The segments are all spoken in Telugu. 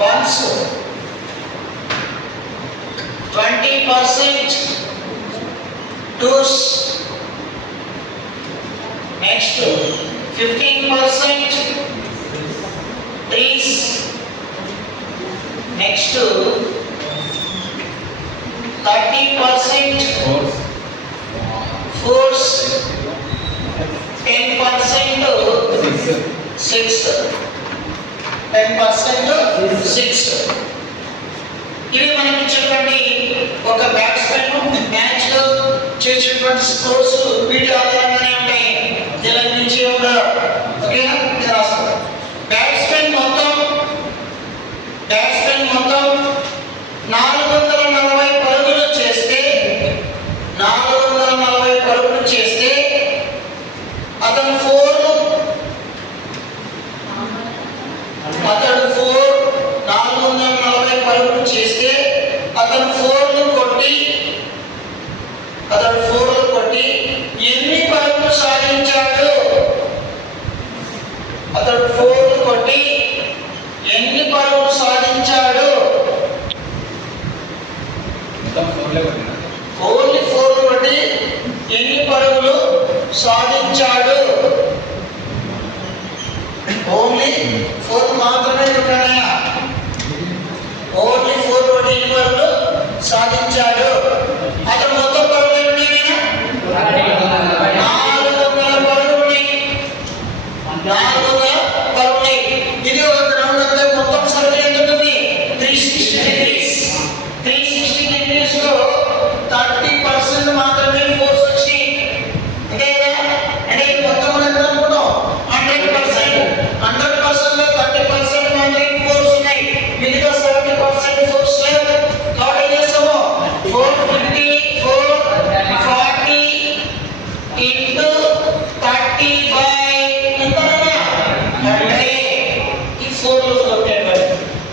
ones, 20% twos, next 15% threes, next 30% fours, 10% six, 10% six. ఇవి మనకి చెప్పండి ఒక బ్యాట్స్మెన్ మ్యాచ్ లో చేసేటువంటి స్కోర్స్ వీటి ఆధారంగానే ఉంటాయి. దీని నుంచి కూడా ఓకేనా ఇది రాస్తాం. బ్యాట్స్మెన్ మొత్తం 440 పరుగులు చేస్తే 440 పరుగులు చేస్తే అతను 4 440 పరుగులు చేస్తే అతను 4 కొట్టి ఎన్ని పరుగులు సాధించాడు? అతడు 4 కొట్టి ఎన్ని పరుగులు సాధించాడు? ఓన్లీ 4 కొట్టి ఎన్ని పరుగులు సాధించాడు? ఓన్లీ 4 మాత్రమే కొట్టాడయ్యా. ఓన్లీ 4 కొట్టి ఎన్ని పరుగులు సాధించాడు? అతను మొత్తం పరుగులు ఎన్ని ఉన్నాయా? 400 పరుగులు ఉన్నాయి. 400 పరుగులు. ఇది ఒక గ్రౌండ్ అంటే మొత్తం సర్కిల్ ఎంత ఉంటుంది? 360 డిగ్రీస్. 360 డిగ్రీస్ లో 30% మాత్రమే ఫోర్స్ వచ్చి అంటే అంటే మొత్తం ఎంత అనుకున్నాం? 100%. 100% లో 30% మాత్రమే ఫోర్స్ ఉన్నాయి. మిగతా 70% ఫోర్స్ లేదు. కాబట్టి ఏం చేస్తాము? 440 into 30 by ఎంతనా? 100. ఈ 4 లో కొట్టేయండి.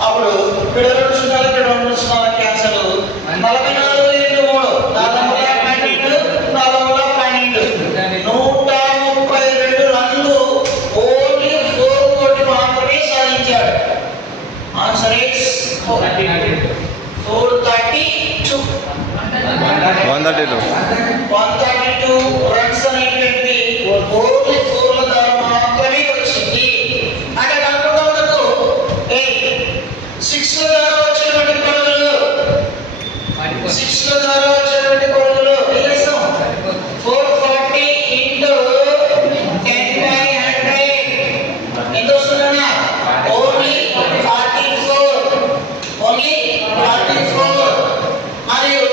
అప్పుడు ఇక్కడ 2 సున్నాలు ఇక్కడ 2 సున్నాల క్యాన్సల్. 44 into 3 412 132 రన్లు ఓన్లీ 4 కొట్టి మాత్రమే సాధించాడు. Answer is 432. 132 రన్స్ అనేటువంటిది ఓన్లీ 4 ద్వారా మాత్రమే వచ్చింది. అంటే కాకుండా మనకు 6 ద్వారా వచ్చేటువంటి పరుగులు 6 ద్వారా వచ్చేటువంటి పరుగులు ఏం చేస్తాం? 440 into 10 by 100 ఎంత వస్తుందన్నా? ఓన్లీ 44. ఓన్లీ 44. మరియు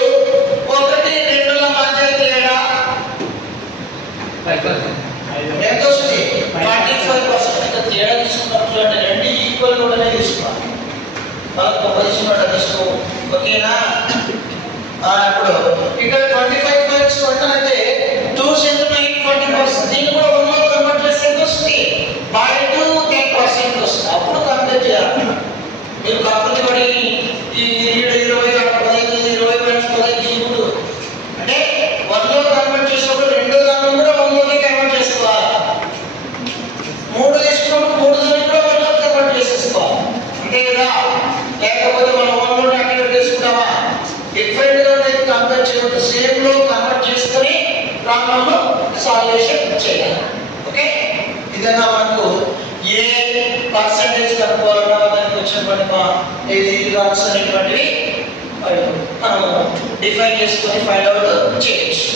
1-2ల మధ్య తేడా ఎంత వస్తుంది? 45%. తేడా తీసుకున్నట్లు అంటే 2 ఈక్వల్ కూడా తీసుకోవాలి. వాళ్ళకి 90 తీసుకో. ఓకేనా? ఇప్పుడు ఇక్కడ 25 పాయింట్స్ కొట్టాలంటే 2 సెంటీమీటర్ 20%. దీన్ని కూడా 1 లో కన్వర్ట్ చేస్తే ఎంత వస్తుంది? by 2 10% వస్తుంది. అప్పుడు కంప్లీట్ చేయాలి. మీరు కాకపోతే కూడా ఈ 20 అంటే 1 లో కన్వర్ట్ చేసినప్పుడు 2 దాన్ని కూడా 1 లోకి కన్వర్ట్ చేసుకోవాలి. 3 తీసుకున్నప్పుడు 3 దాన్ని కూడా 1 లోకి కన్వర్ట్ చేసేసుకోవాలి. అంతే కదా? లేకపోతే మనం 1 లో యాక్టివేట్ చేసుకుంటామా? డిఫరెంట్ గా కంపేర్ చేయకుండా సేమ్ లో కన్వర్ట్ చేసుకొని ప్రాబ్లమ్ లో సాల్వేషన్ చేయాలి. ఓకే? ఇదన్నా మనకు ఏ పర్సెంటేజ్ కనుక్కోవాలన్నా దానికి వచ్చినటువంటి ఇది రన్స్ అనేటువంటివి మనము డిఫైన్ చేసుకొని ఫైండ్ అవుట్ చేయొచ్చు.